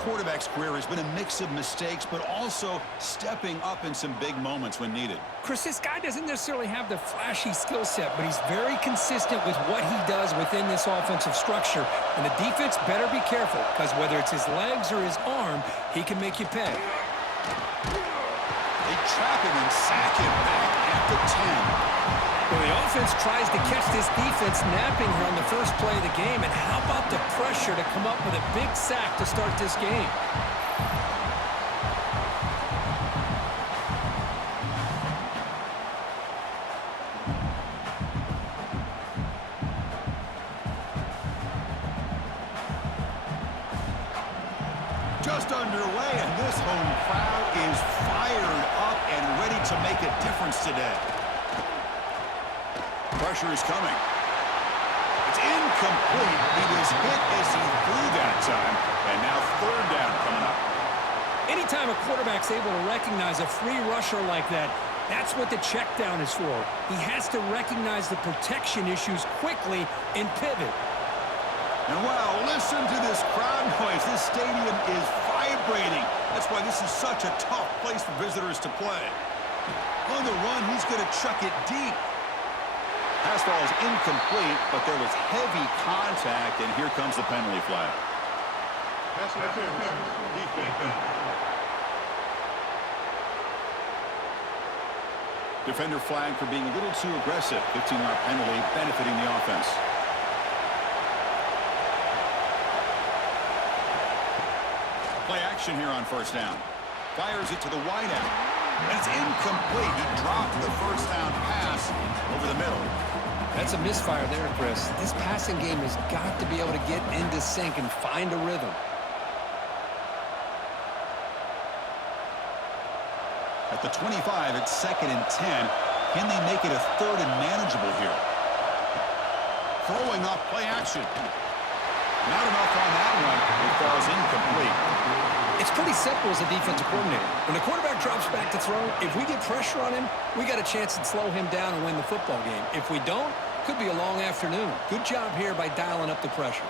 quarterback's career has been a mix of mistakes, but also stepping up in some big moments when needed. Chris, this guy doesn't necessarily have the flashy skill set, but he's very consistent with what he does within this offensive structure. And the defense better be careful, because whether it's his legs or his arm, he can make you pay. They trap him and sack him back at the 10. Well, the offense tries to catch this defense napping here on the first play of the game. And how about the pressure to come up with a big sack to start this game? Just underway, and this home crowd is fired up and ready to make a difference today. Pressure is coming. It's incomplete. He was hit as he threw that time, and now third down coming up. Anytime a quarterback's able to recognize a free rusher like that, that's what the check down is for. He has to recognize the protection issues quickly and pivot. And wow, listen to this crowd noise. This stadium is vibrating. That's why this is such a tough place for visitors to play. On the run, he's going to chuck it deep. Pass ball is incomplete, but there was heavy contact, and here comes the penalty flag. Defender flag for being a little too aggressive. 15-yard penalty benefiting the offense. Play action here on first down. Fires it to the wideout. And it's incomplete. He dropped the first down pass over the middle. That's a misfire there, Chris. This passing game has got to be able to get into sync and find a rhythm. At the 25, it's 2nd and 10. Can they make it a 3rd and manageable here? Throwing off play action. Not enough on that one. It falls incomplete. It's pretty simple as a defensive coordinator. When the quarterback drops back to throw, if we get pressure on him, we got a chance to slow him down and win the football game. If we don't, could be a long afternoon. Good job here by dialing up the pressure.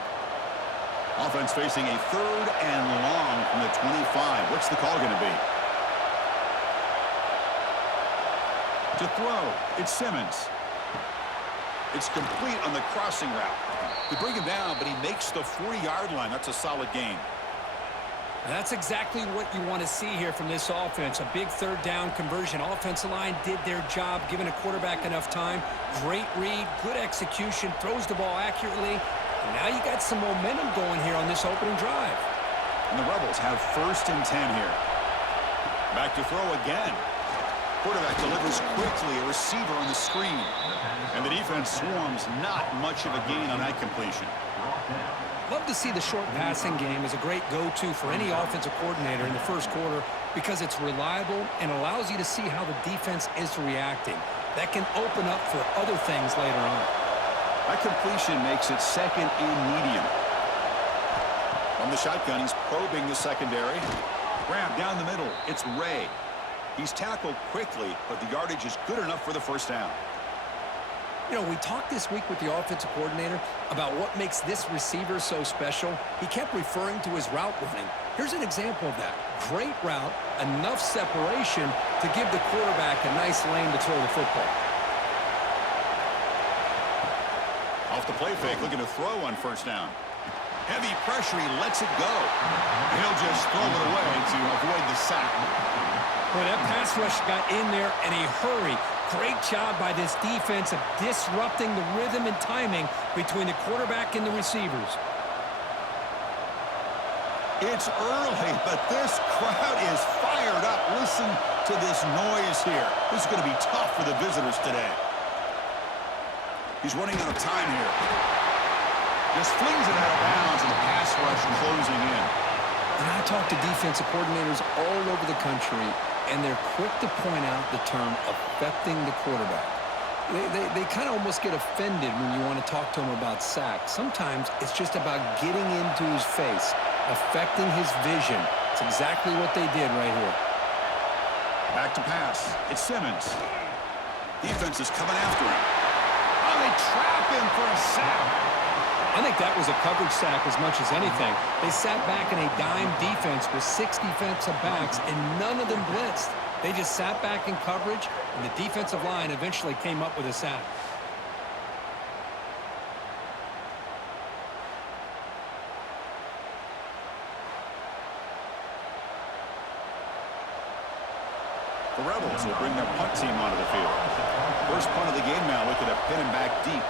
Offense facing a 3rd and long from the 25. What's the call going to be? To throw, it's Simmons. It's complete on the crossing route. They bring him down, but he makes the 40-yard line. That's a solid gain. That's exactly what you want to see here from this offense. A big 3rd down conversion. Offensive line did their job, giving a quarterback enough time. Great read, good execution, throws the ball accurately. And now you got some momentum going here on this opening drive. And the Rebels have 1st and 10 here. Back to throw again. Quarterback delivers quickly, a receiver on the screen. And the defense swarms, not much of a gain on that completion. Love to see the short passing game as a great go-to for any offensive coordinator in the first quarter because it's reliable and allows you to see how the defense is reacting. That can open up for other things later on. That completion makes it 2nd and medium. From the shotgun, he's probing the secondary. Grab down the middle. It's Ray. He's tackled quickly, but the yardage is good enough for the first down. You know, we talked this week with the offensive coordinator about what makes this receiver so special. He kept referring to his route running. Here's an example of that. Great route, enough separation to give the quarterback a nice lane to throw the football. Off the play fake, looking to throw on first down. Heavy pressure, he lets it go. He'll just throw it away to avoid the sack. Well, that pass rush got in there in a hurry. Great job by this defense of disrupting the rhythm and timing between the quarterback and the receivers. It's early, but this crowd is fired up. Listen to this noise here. This is going to be tough for the visitors today. He's running out of time here. Just flings it out of bounds, and the pass rush closing in. And I talk to defensive coordinators all over the country, and they're quick to point out the term affecting the quarterback. They kind of almost get offended when you want to talk to them about sacks. Sometimes it's just about getting into his face, affecting his vision. It's exactly what they did right here. Back to pass. It's Simmons. Defense is coming after him. Oh, they trap him for a sack. I think that was a coverage sack as much as anything. They sat back in a dime defense with 6 defensive backs, and none of them blitzed. They just sat back in coverage, and the defensive line eventually came up with a sack. The Rebels will bring their punt team onto the field. First punt of the game now, looking to pin him back deep.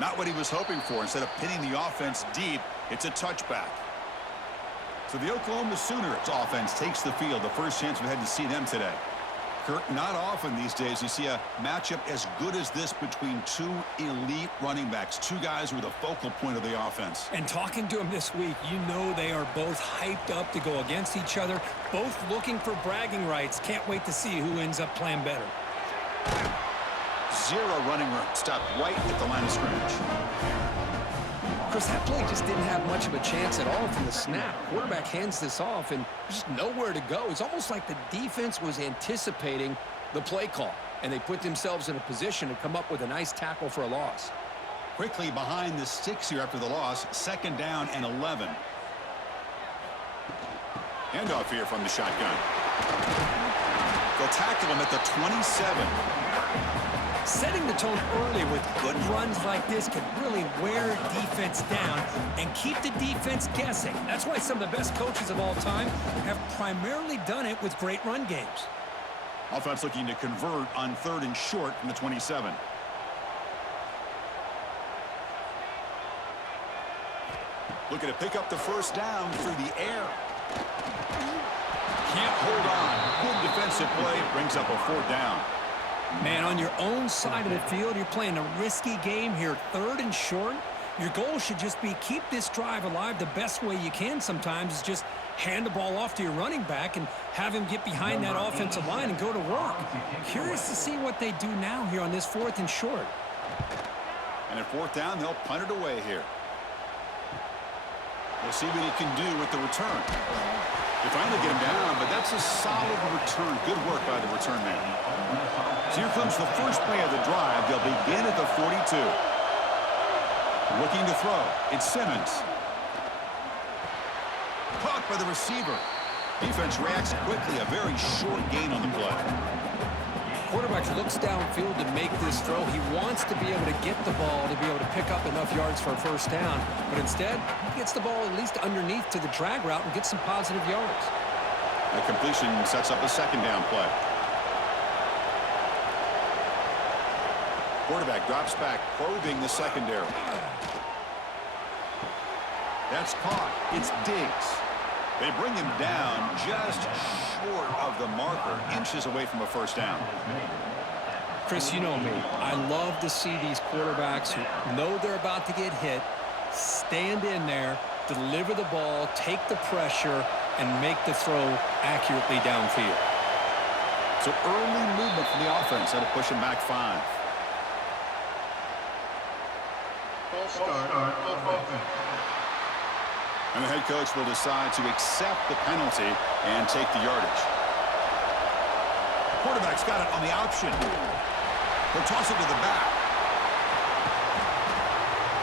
Not what he was hoping for. Instead of pinning the offense deep, it's a touchback. So the Oklahoma Sooners offense takes the field. The first chance we had to see them today. Kurt, not often these days you see a matchup as good as this between two elite running backs, two guys who are the focal point of the offense. And talking to them this week, you know they are both hyped up to go against each other, both looking for bragging rights. Can't wait to see who ends up playing better. Zero running room. Stopped right at the line of scrimmage. Chris, that play just didn't have much of a chance at all from the snap. Quarterback hands this off and just nowhere to go. It's almost like the defense was anticipating the play call, and they put themselves in a position to come up with a nice tackle for a loss. Quickly behind the sticks here after the loss. 2nd down and 11. Handoff here from the shotgun. They'll tackle him at the 27. Setting the tone early with good runs like this can really wear defense down and keep the defense guessing. That's why some of the best coaches of all time have primarily done it with great run games. Offense looking to convert on 3rd and short from the 27. Looking to pick up the first down through the air. Can't hold on. Good defensive play. Brings up a 4th down. Man, on your own side of the field, you're playing a risky game here, 3rd and short. Your goal should just be keep this drive alive the best way you can sometimes is just hand the ball off to your running back and have him get behind that offensive line and go to work. Curious to see what they do now here on this 4th and short. And at 4th down, they'll punt it away here. We'll see what he can do with the return. They finally get him down, but that's a solid return. Good work by the return man. So here comes the first play of the drive. They'll begin at the 42. Looking to throw. It's Simmons. Caught by the receiver. Defense reacts quickly. A very short gain on the play. Quarterback looks downfield to make this throw. He wants to be able to get the ball to be able to pick up enough yards for a first down. But instead, he gets the ball at least underneath to the drag route and gets some positive yards. A completion sets up a 2nd down play. Quarterback drops back, probing the secondary. That's caught. It's Diggs. They bring him down just short of the marker, inches away from a first down. Chris, you know me. I love to see these quarterbacks who know they're about to get hit, stand in there, deliver the ball, take the pressure, and make the throw accurately downfield. So early movement from the offense had to push him back 5. And the head coach will decide to accept the penalty and take the yardage. Quarterback's got it on the option. He'll toss it to the back.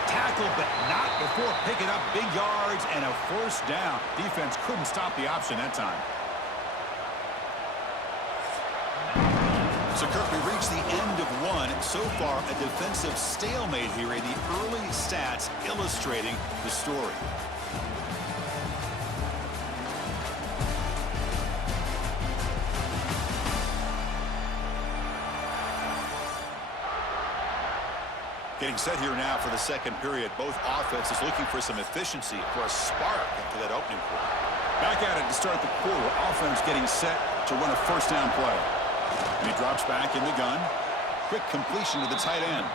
Tackle, but not before picking up big yards and a first down. Defense couldn't stop the option that time. So, Kirk, we reached the end of one. So far, a defensive stalemate here in the early stats illustrating the story. Getting set here now for the 2nd period. Both offenses looking for some efficiency, for a spark into that opening quarter. Back at it to start the quarter. Offense getting set to run a first down play. And he drops back in the gun. Quick completion to the tight end.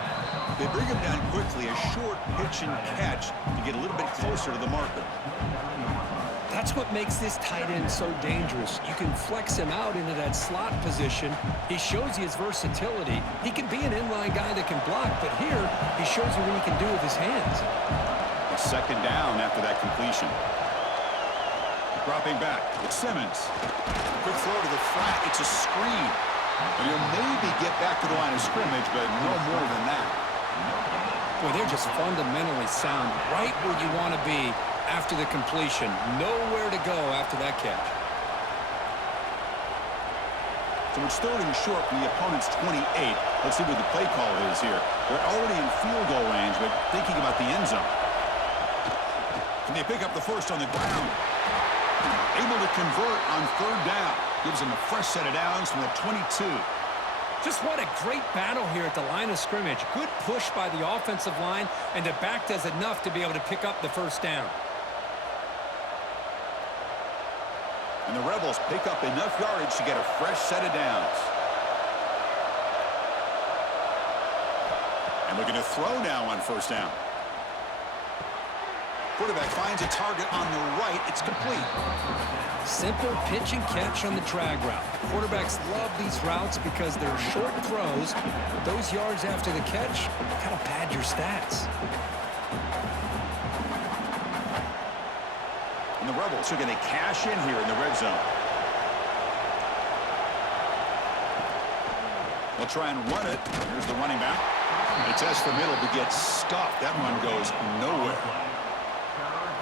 They bring him down quickly. A short pitch and catch to get a little bit closer to the marker. That's what makes this tight end so dangerous. You can flex him out into that slot position. He shows you his versatility. He can be an inline guy that can block, but here he shows you what he can do with his hands. A 2nd down after that completion. Dropping back, it's Simmons. Quick throw to the flat. It's a screen. And he'll maybe get back to the line of scrimmage, but no more than that. Boy, they're just fundamentally sound, right where you want to be after the completion. Nowhere to go after that catch. So it's 3rd and short from the opponent's 28. Let's see what the play call is here. They're already in field goal range, but thinking about the end zone. Can they pick up the first on the ground? Able to convert on 3rd down. Gives them a fresh set of downs from the 22. Just what a great battle here at the line of scrimmage. Good push by the offensive line, and the back does enough to be able to pick up the first down. And the Rebels pick up enough yardage to get a fresh set of downs. And looking to throw now on 1st down. Quarterback finds a target on the right. It's complete. Simple pitch and catch on the drag route. Quarterbacks love these routes because they're short throws, but those yards after the catch kind of pad your stats. And the Rebels are going to cash in here in the red zone. They'll try and run it. Here's the running back. He tests the middle, but gets stuffed. That run goes nowhere.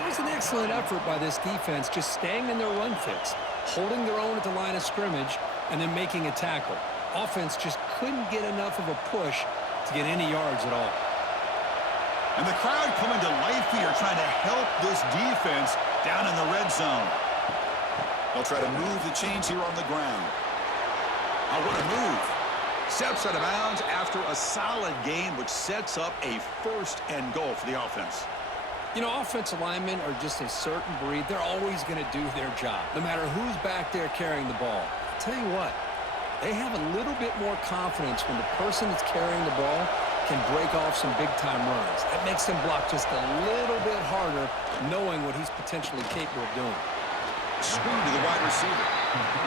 It was an excellent effort by this defense, just staying in their run fix, holding their own at the line of scrimmage, and then making a tackle. Offense just couldn't get enough of a push to get any yards at all. And the crowd coming to life here, trying to help this defense down in the red zone. They'll try to move the chains here on the ground. Oh, what a move. Steps out of bounds after a solid game, which sets up a 1st and goal for the offense. You know, offensive linemen are just a certain breed. They're always going to do their job, no matter who's back there carrying the ball. I'll tell you what, they have a little bit more confidence when the person that's carrying the ball can break off some big-time runs. That makes them block just a little bit harder, knowing what he's potentially capable of doing. Screen to the wide receiver.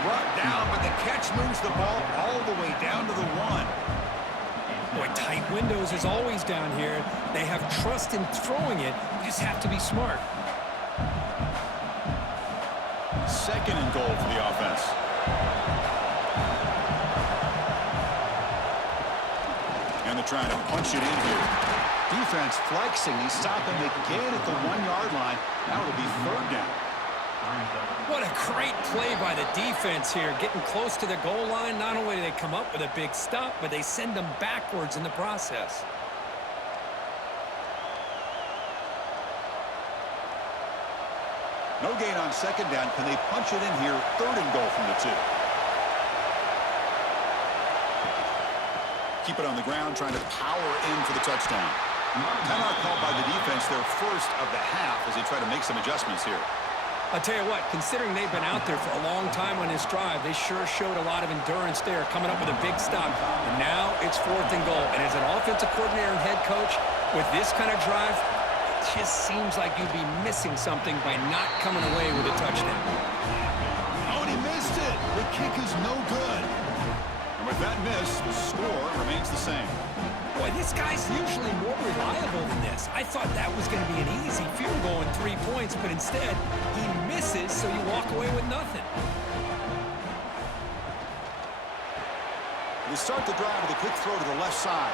Brought down, but the catch moves the ball all the way down to the 1. Boy, tight windows is always down here. They have trust in throwing it. You just have to be smart. 2nd and goal for the offense. And they're trying to punch it in here. Defense flexing. He stopped him again at the 1-yard line. Now it'll be 3rd down. What a great play by the defense here. Getting close to the goal line, not only do they come up with a big stop, but they send them backwards in the process. No gain on 2nd down. Can they punch it in here? 3rd and goal from the 2. Keep it on the ground, trying to power in for the touchdown. Timeout called by the defense, their 1st of the half, as they try to make some adjustments here. I'll tell you what, considering they've been out there for a long time on this drive, they sure showed a lot of endurance there, coming up with a big stop. And now it's 4th and goal. And as an offensive coordinator and head coach, with this kind of drive, it just seems like you'd be missing something by not coming away with a touchdown. Oh, and he missed it. The kick is no good. And with that miss, the score remains the same. Boy, this guy's usually more reliable than this. I thought that was going to be an easy field goal in 3 points, but instead, he misses, so you walk away with nothing. They start the drive with a quick throw to the left side.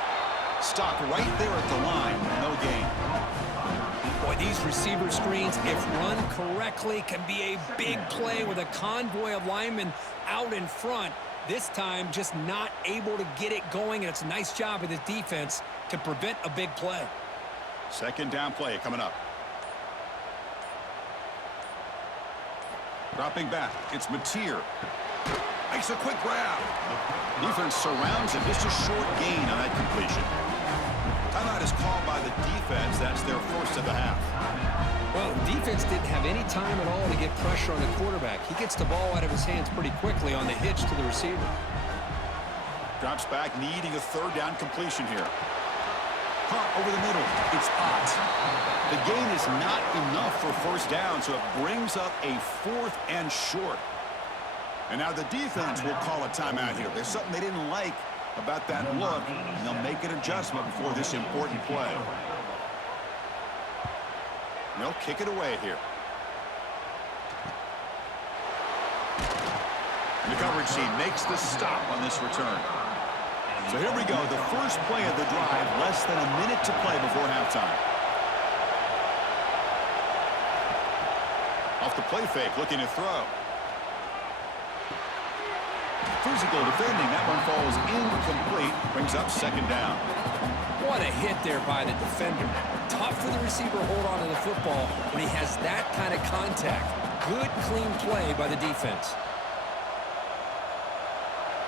Stopped right there at the line. No gain. Boy, these receiver screens, if run correctly, can be a big play with a convoy of linemen out in front. This time, just not able to get it going, and it's a nice job of the defense to prevent a big play. 2nd down play coming up. Dropping back, it's Mateer. Makes a quick grab. Defense surrounds him. Just a short gain on that completion. Timeout is called by the defense. That's their 1st of the half. Well, the defense didn't have any time at all to get pressure on the quarterback. He gets the ball out of his hands pretty quickly on the hitch to the receiver. Drops back, needing a 3rd down completion here. Punt over the middle. It's Ott. The gain is not enough for 1st down, so it brings up a 4th and short. And now the defense will call a timeout here. There's something they didn't like about that look, and they'll make an adjustment before this important play. They'll kick it away here. The coverage team makes the stop on this return. So here we go, the first play of the drive, less than a minute to play before halftime. Off the play fake, looking to throw. Physical defending, that one falls incomplete, brings up second down. What a hit there by the defender. Tough for the receiver to hold on to the football when he has that kind of contact. Good, clean play by the defense.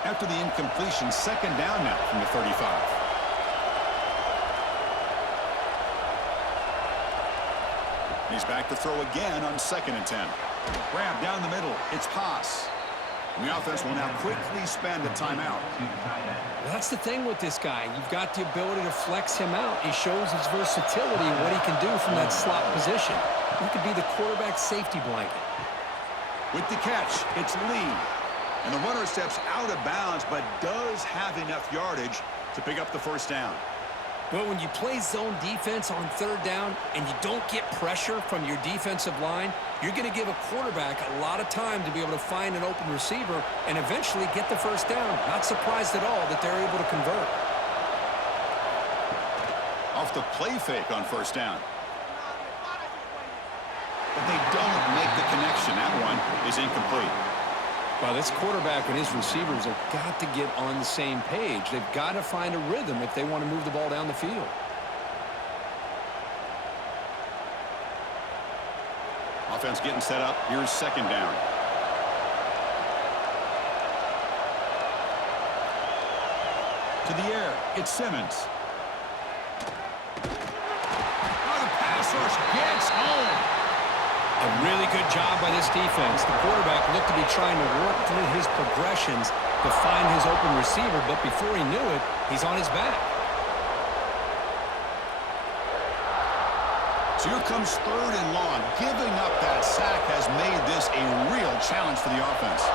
After the incompletion, second down now from the 35. He's back to throw again on 2nd and 10. Grab down the middle. It's pass. And the offense will now quickly spend a timeout. That's the thing with this guy. You've got the ability to flex him out. He shows his versatility and what he can do from that slot position. He could be the quarterback safety blanket. With the catch, it's Lee. And the runner steps out of bounds, but does have enough yardage to pick up the first down. Well, when you play zone defense on 3rd down and you don't get pressure from your defensive line, you're going to give a quarterback a lot of time to be able to find an open receiver and eventually get the first down. Not surprised at all that they're able to convert. Off the play fake on 1st down. But they don't make the connection. That one is incomplete. Well, this quarterback and his receivers have got to get on the same page. They've got to find a rhythm if they want to move the ball down the field. Offense getting set up. Here's 2nd down. To the air. It's Simmons. Oh, the pass rush gets home. A really good job by this defense. The quarterback looked to be trying to work through his progressions to find his open receiver, but before he knew it, he's on his back. So here comes 3rd and long. Giving up that sack has made this a real challenge for the offense.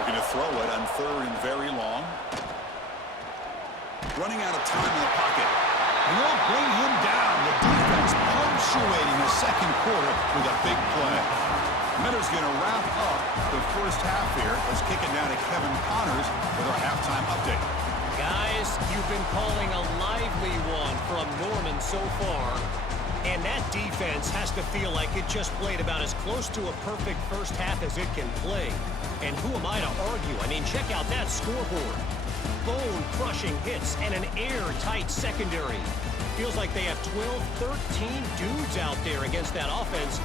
Looking to throw it on 3rd and very long. Running out of time in the pocket. And they'll bring him down. The defense punctuating the 2nd quarter with a big play. Miller's going to wrap up the first half here. Let's kick it down to Kevin Connors with our halftime update. Guys, you've been calling a lively one from Norman so far. And that defense has to feel like it just played about as close to a perfect first half as it can play. And who am I to argue? I mean, check out that scoreboard. Bone-crushing hits and an airtight secondary. Feels like they have 12, 13 dudes out there against that offense,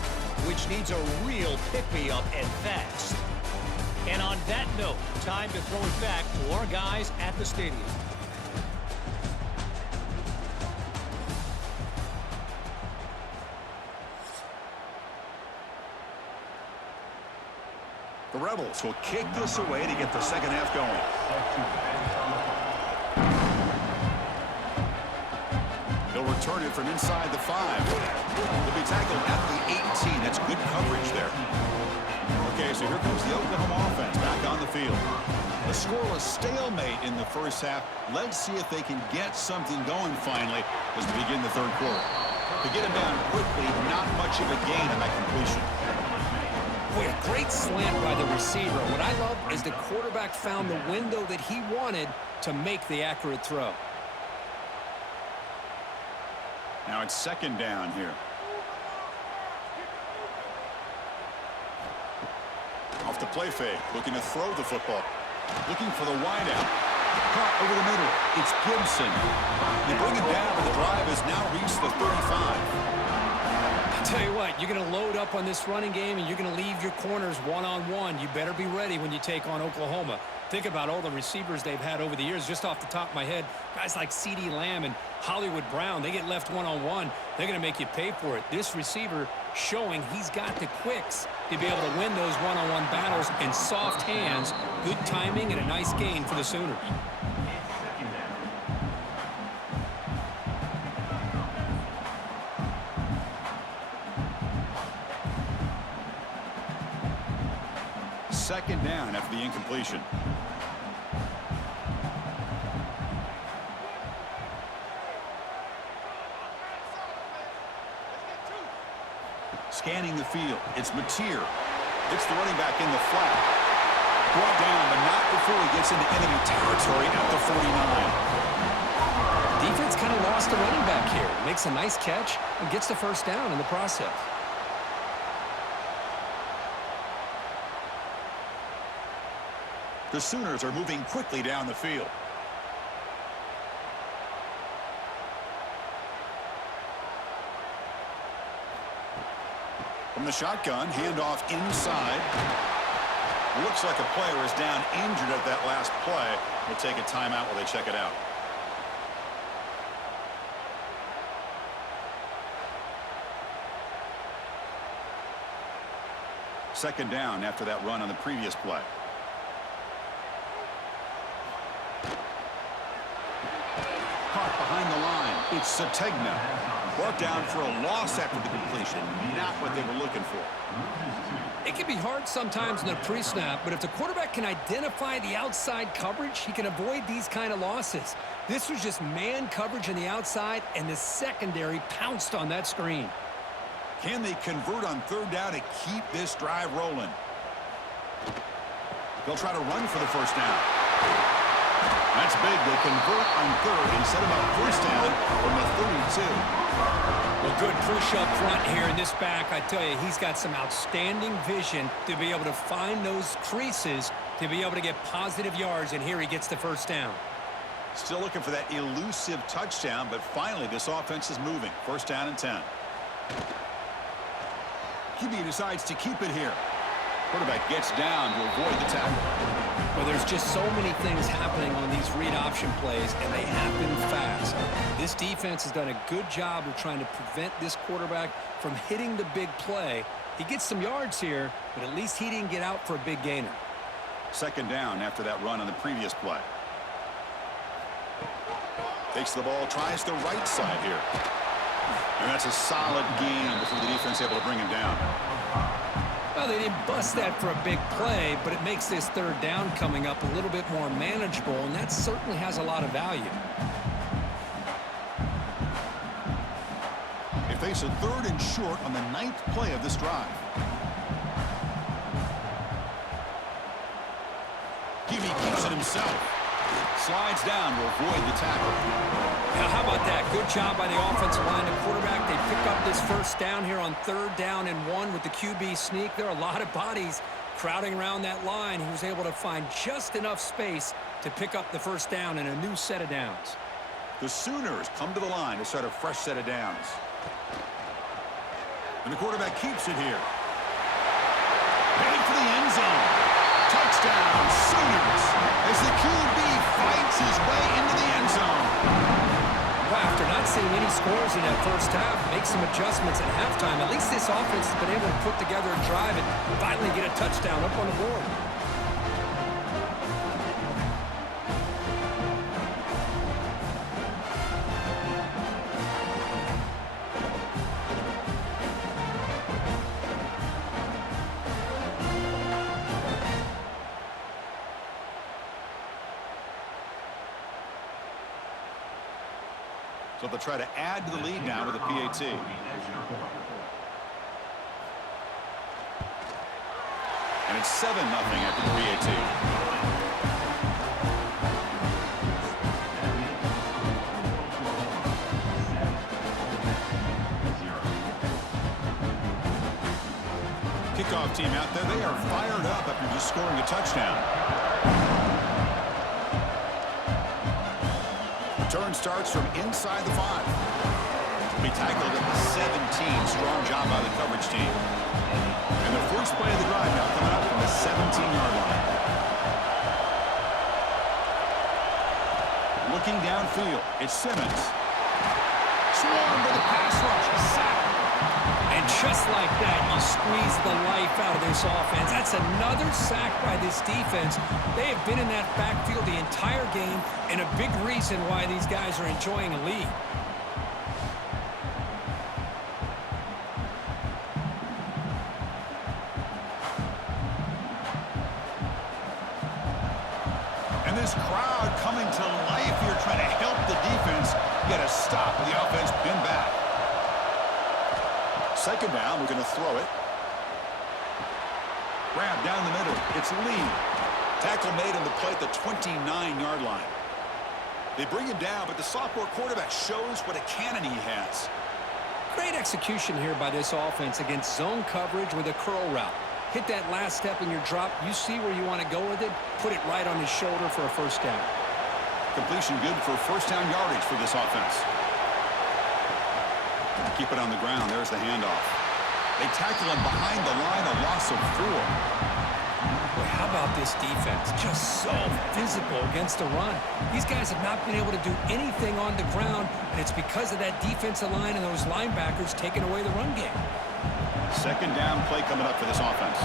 which needs a real pick-me-up and fast. And on that note, time to throw it back to our guys at the stadium. The Rebels will kick this away to get the second half going. He'll return it from inside the 5. He'll be tackled at the 18. That's good coverage there. Okay, so here comes the Oklahoma offense back on the field. A scoreless stalemate in the first half. Let's see if they can get something going finally as we begin the 3rd quarter. To get him down quickly, not much of a gain on that completion. Boy, a great slant by the receiver. What I love is the quarterback found the window that he wanted to make the accurate throw. Now it's 2nd down here. Off the play fake, looking to throw the football. Looking for the wideout. Caught over the middle. It's Gibson. They bring it down, but the drive has now reached the 35. I'll tell you what, you're going to load up on this running game and you're going to leave your corners one-on-one. You better be ready when you take on Oklahoma. Think about all the receivers they've had over the years. Just off the top of my head, guys like CeeDee Lamb and Hollywood Brown, they get left one-on-one. They're going to make you pay for it. This receiver showing he's got the quicks to be able to win those one-on-one battles in soft hands. Good timing and a nice gain for the Sooners. Second down after the incompletion. Scanning the field, it's Mateer. It's the running back in the flat. Brought down, but not before he gets into enemy territory at the 49. Defense kind of lost the running back here. Makes a nice catch and gets the first down in the process. The Sooners are moving quickly down the field. From the shotgun, handoff inside. Looks like a player is down injured at that last play. We'll take a timeout while they check it out. Second down after that run on the previous play. Caught behind the line. It's Sategna. Brought down for a loss after the completion. Not what they were looking for. It can be hard sometimes in the pre-snap, but if the quarterback can identify the outside coverage, he can avoid these kind of losses. This was just man coverage on the outside, and the secondary pounced on that screen. Can they convert on third down to keep this drive rolling? They'll try to run for the first down. That's big. They convert on third and set him up first down from the 32. Well, good push up front here in this back. I tell you, he's got some outstanding vision to be able to find those creases to be able to get positive yards, and here he gets the first down. Still looking for that elusive touchdown, but finally this offense is moving. First down and 10. QB decides to keep it here. Quarterback gets down to avoid the tackle. Well, there's just so many things happening on these read option plays, and they happen fast. This defense has done a good job of trying to prevent this quarterback from hitting the big play. He gets some yards here, but at least he didn't get out for a big gainer. Second down after that run on the previous play. Takes the ball, tries the right side here. And that's a solid gain before the defense able to bring him down. Well, they didn't bust that for a big play, but it makes this third down coming up a little bit more manageable, and that certainly has a lot of value. They face a third and short on the 9th play of this drive. QB keeps it himself. Slides down to avoid the tackle. Now, how about that? Good job by the offensive line and quarterback. They pick up this first down here on third down and 1 with the QB sneak. There are a lot of bodies crowding around that line. He was able to find just enough space to pick up the first down in a new set of downs. The Sooners come to the line to start a fresh set of downs. And the quarterback keeps it here. Heading for the end zone. Touchdown, Sooners, as the QB fights his way into the end zone. Well, after not seeing any scores in that first half, make some adjustments at halftime. At least this offense has been able to put together a drive and finally get a touchdown up on the board. So they'll try to add to the lead now with a PAT. And it's 7-0 after the PAT. Kickoff team out there. They are fired up after just scoring a touchdown. Turn starts from inside the 5. Will be tackled at the 17. Strong job by the coverage team. And the first play of the drive now coming up from the 17-yard line. Looking downfield, it's Simmons. Swarmed by the pass rush. A sack. And just like that, you squeeze the life out of this offense. That's another sack by this defense. They have been in that backfield the entire game, and a big reason why these guys are enjoying a lead. And this crowd coming to life here, trying to help the defense get a stop with the offense pinned back. Second down, we're going to throw it. Grab down the middle. It's Lee. Tackle made on the play at the 29-yard line. They bring him down, but the sophomore quarterback shows what a cannon he has. Great execution here by this offense against zone coverage with a curl route. Hit that last step in your drop. You see where you want to go with it. Put it right on his shoulder for a first down. Completion good for first down yardage for this offense. Keep it on the ground. There's the handoff. They tackle him behind the line, a loss of 4. Boy, how about this defense? Just so physical against the run. These guys have not been able to do anything on the ground, and it's because of that defensive line and those linebackers taking away the run game. Second down play coming up for this offense.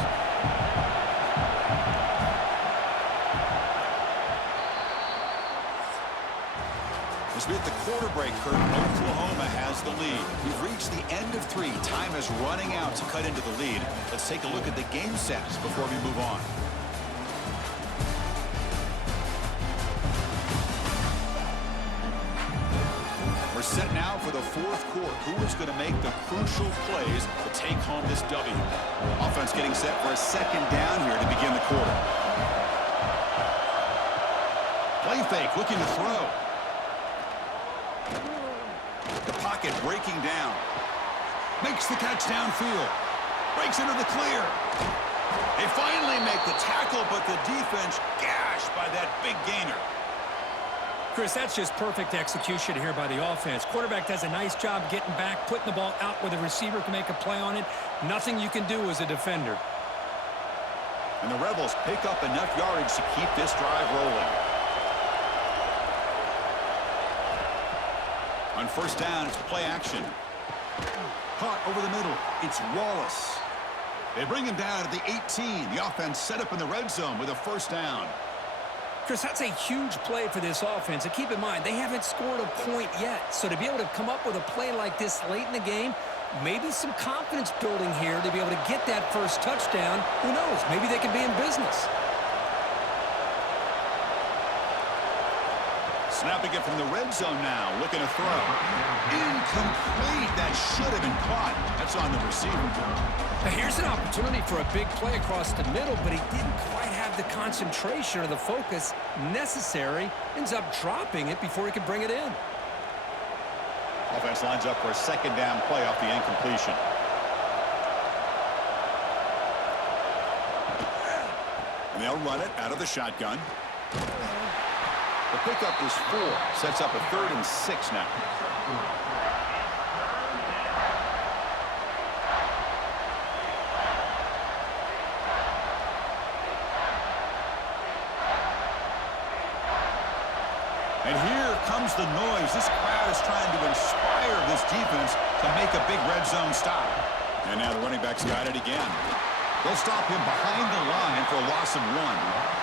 As we hit the quarter break, Kurt, Oklahoma has the lead. We've reached the end of 3. Time is running out to cut into the lead. Let's take a look at the game stats before we move on. We're set now for the fourth quarter. Who is going to make the crucial plays to take home this W? Offense getting set for a second down here to begin the quarter. Play fake, looking to throw. The pocket breaking down. Makes the catch downfield. Breaks into the clear. They finally make the tackle, but the defense gashed by that big gainer. Chris, that's just perfect execution here by the offense. Quarterback does a nice job getting back, putting the ball out where the receiver can make a play on it. Nothing you can do as a defender. And the Rebels pick up enough yardage to keep this drive rolling. On first down, it's play action. Caught over the middle. It's Wallace. They bring him down at the 18. The offense set up in the red zone with a first down. Chris, that's a huge play for this offense. And keep in mind, they haven't scored a point yet. So to be able to come up with a play like this late in the game, maybe some confidence building here to be able to get that first touchdown. Who knows? Maybe they can be in business. Snapping it from the red zone now, looking to throw. Incomplete. That should have been caught. That's on the receiver. Now here's an opportunity for a big play across the middle, but he didn't quite have the concentration or the focus necessary. Ends up dropping it before he could bring it in. Offense lines up for a second down play off the incompletion. And they'll run it out of the shotgun. The pickup is 4. Sets up a 3rd and 6 now. And here comes the noise. This crowd is trying to inspire this defense to make a big red zone stop. And now the running back's got it again. They'll stop him behind the line for a loss of 1.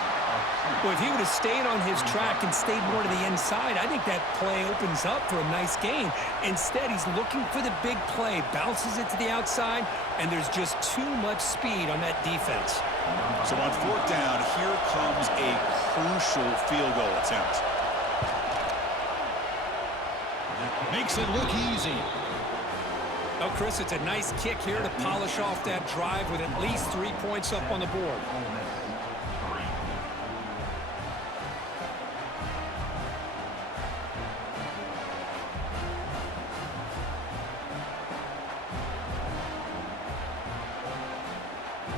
Well, if he would have stayed on his track and stayed more to the inside, I think that play opens up for a nice gain. Instead, he's looking for the big play, bounces it to the outside, and there's just too much speed on that defense. So on fourth down, here comes a crucial field goal attempt. Makes it look easy. Oh, Chris, it's a nice kick here to polish off that drive with at least 3 points up on the board.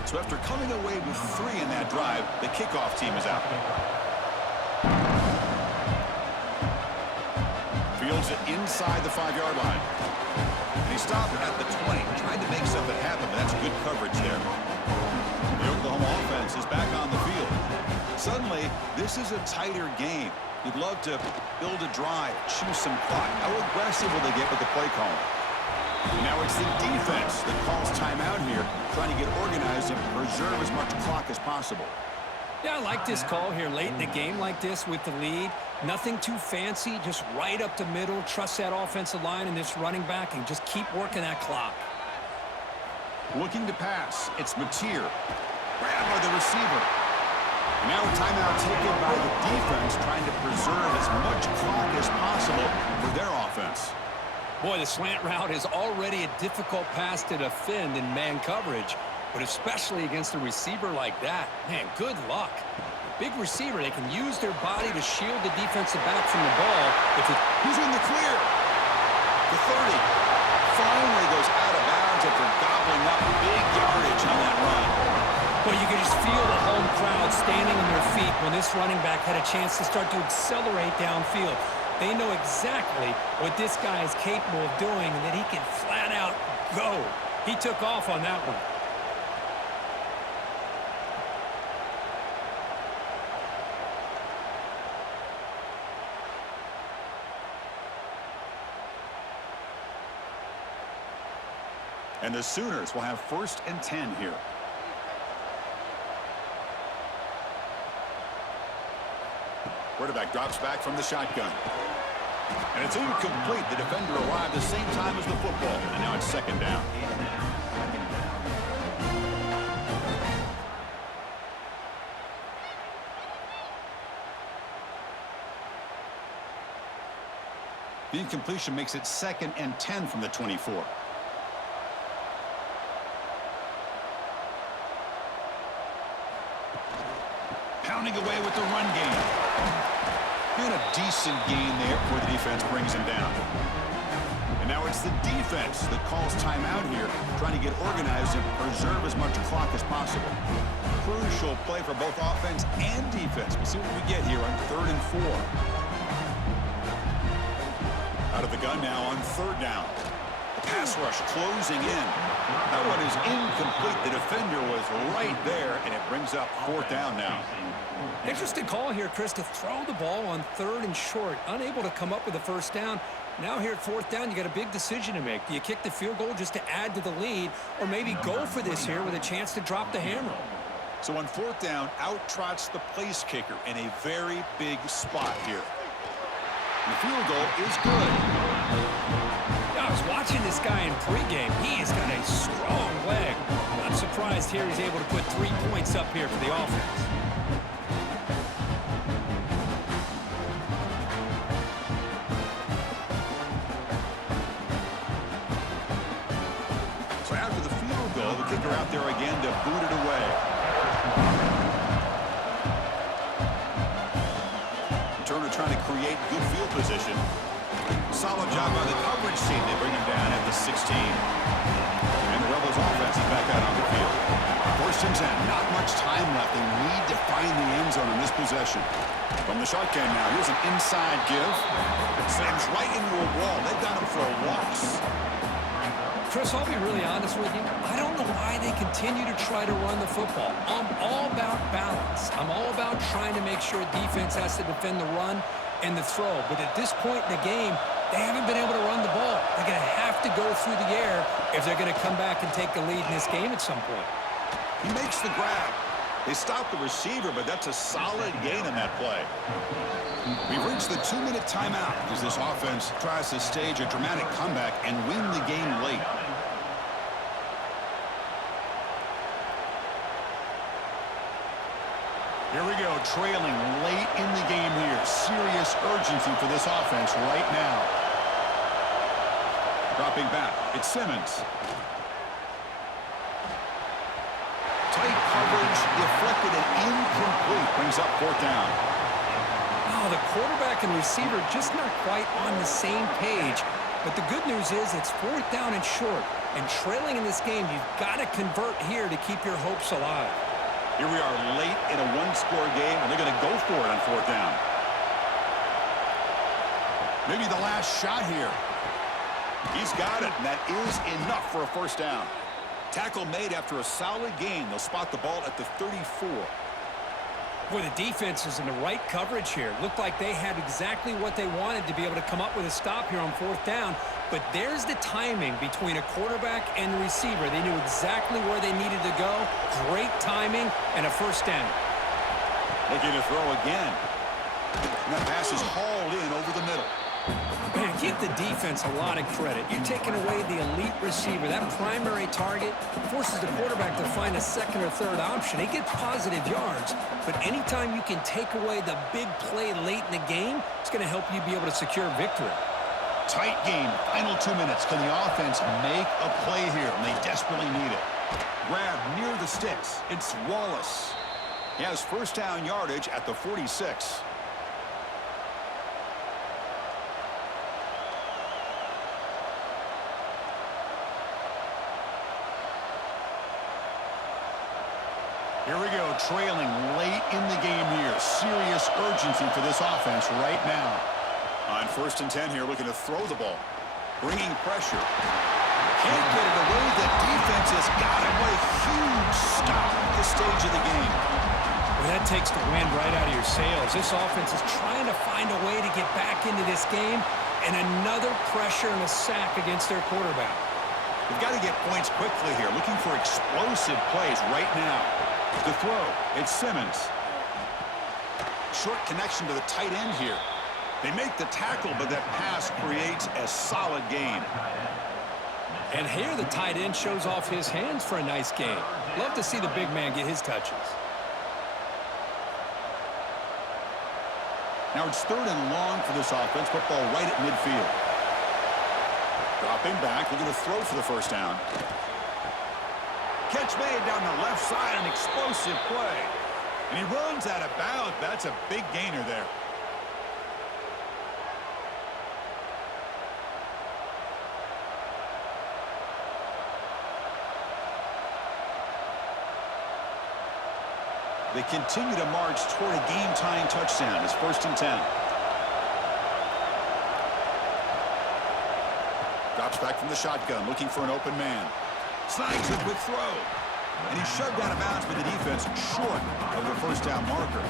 So after coming away with 3 in that drive, the kickoff team is out. Fields it inside the 5-yard line. And he stopped at the 20, tried to make something happen, but that's good coverage there. The Oklahoma offense is back on the field. Suddenly, this is a tighter game. You'd love to build a drive, choose some clock. How aggressive will they get with the play call? Now it's the defense that calls timeout here, trying to get organized and preserve as much clock as possible. Yeah, I like this call here late in the game like this with the lead. Nothing too fancy, just right up the middle. Trust that offensive line and this running back and just keep working that clock. Looking to pass. It's Mateer. Grabbed by the receiver. Now a timeout taken by the defense, trying to preserve as much clock as possible for their offense. Boy, the slant route is already a difficult pass to defend in man coverage, but especially against a receiver like that. Man, good luck. Big receiver, they can use their body to shield the defensive back from the ball. He's in the clear. The 30. Finally goes out of bounds after gobbling up big yardage on that run. Well, you can just feel the home crowd standing on their feet when this running back had a chance to start to accelerate downfield. They know exactly what this guy is capable of doing and that he can flat out go. He took off on that one. And the Sooners will have 1st and 10 here. Quarterback drops back from the shotgun. And it's incomplete. The defender arrived the same time as the football. And now it's 2nd down. The incompletion makes it 2nd and 10 from the 24. Pounding away with the run game. And a decent gain there before the defense brings him down. And now it's the defense that calls timeout here, trying to get organized and preserve as much clock as possible. Crucial play for both offense and defense. We'll see what we get here on 3rd and 4. Out of the gun now on 3rd down. The pass rush closing in. That one is incomplete. The defender was right there, and it brings up 4th down now. Interesting call here, Chris, to throw the ball on 3rd and short. Unable to come up with a 1st down. Now here at 4th down, you got a big decision to make. Do you kick the field goal just to add to the lead, or maybe go for this here with a chance to drop the hammer? So on 4th down, out trots the place kicker in a very big spot here. And the field goal is good. I was watching this guy in pregame. He has got a strong leg. Not surprised here he's able to put 3 points up here for the offense. So after the field goal, the kicker out there again to boot it away. Turner trying to create good field position. Solid job by the coverage team. They bring him down at the 16. And the Rebels offense is back out on the field. 1st and 10. Not much time left. They need to find the end zone in this possession. From the shotgun now, here's an inside give. Slams right into a wall. They've got him for a loss. Chris, I'll be really honest with you. I don't know why they continue to try to run the football. I'm all about balance. I'm all about trying to make sure defense has to defend the run and the throw. But at this point in the game, they haven't been able to run the ball. They're going to have to go through the air if they're going to come back and take the lead in this game at some point. He makes the grab. They stop the receiver, but that's a solid gain on that play. We've reached the 2-minute timeout as this offense tries to stage a dramatic comeback and win the game late. Here we go, trailing late in the game here. Serious urgency for this offense right now. Dropping back, it's Simmons. Tight coverage, deflected and incomplete. Brings up 4th down. Oh, the quarterback and receiver just not quite on the same page. But the good news is it's 4th down and short. And trailing in this game, you've got to convert here to keep your hopes alive. Here we are late in a 1-score game, and they're going to go for it on 4th down. Maybe the last shot here. He's got it, and that is enough for a 1st down. Tackle made after a solid gain. They'll spot the ball at the 34. Boy, the defense is in the right coverage here. Looked like they had exactly what they wanted to be able to come up with a stop here on 4th down. But there's the timing between a quarterback and the receiver. They knew exactly where they needed to go. Great timing and a 1st down. Looking to throw again. And that pass is hauled in over the middle. Man, give the defense a lot of credit. You're taking away the elite receiver. That primary target forces the quarterback to find a 2nd or 3rd option. He gets positive yards, but anytime you can take away the big play late in the game, it's going to help you be able to secure victory. Tight game. Final 2 minutes. Can the offense make a play here? And they desperately need it. Grab near the sticks. It's Wallace. He has first down yardage at the 46. Here we go, trailing late in the game here. Serious urgency for this offense right now. On 1st and 10 here, looking to throw the ball. Bringing pressure. Can't get it away. The defense has got him. What a huge stop at this stage of the game. Well, that takes the wind right out of your sails. This offense is trying to find a way to get back into this game, and another pressure and a sack against their quarterback. We've got to get points quickly here. Looking for explosive plays right now. The throw, it's Simmons. Short connection to the tight end here. They make the tackle, but that pass creates a solid gain. And here the tight end shows off his hands for a nice gain. Love to see the big man get his touches. Now it's 3rd and long for this offense. Football right at midfield. Dropping back, looking to throw for the first down. Catch made down the left side, an explosive play. And he runs out of bounds. That's a big gainer there. They continue to march toward a game-tying touchdown. It's 1st and 10. Drops back from the shotgun, looking for an open man. Snags a quick throw. And he's shoved out of bounds by the defense short of the first down marker.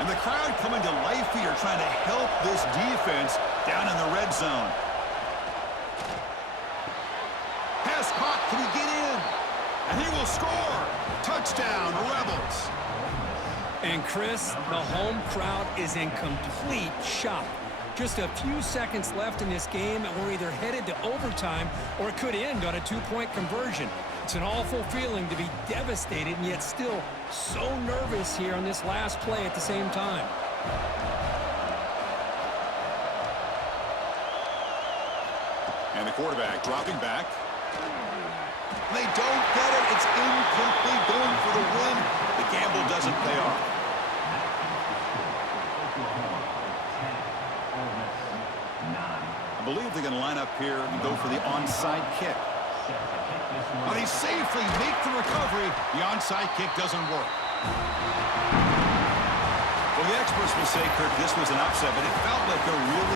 And the crowd coming to life here, trying to help this defense down in the red zone. Pass caught. Can he get in? And he will score. Touchdown, Rebels. And Chris, the home crowd is in complete shock. Just a few seconds left in this game, and we're either headed to overtime or it could end on a 2-point conversion. It's an awful feeling to be devastated and yet still so nervous here on this last play at the same time. And the quarterback dropping back. They don't get it. It's incomplete. Going for the win. The gamble doesn't pay off. I believe they're going to line up here and go for the onside kick. But they safely make the recovery. The onside kick doesn't work. Well, the experts will say, Kirk, this was an upset, but it felt like a really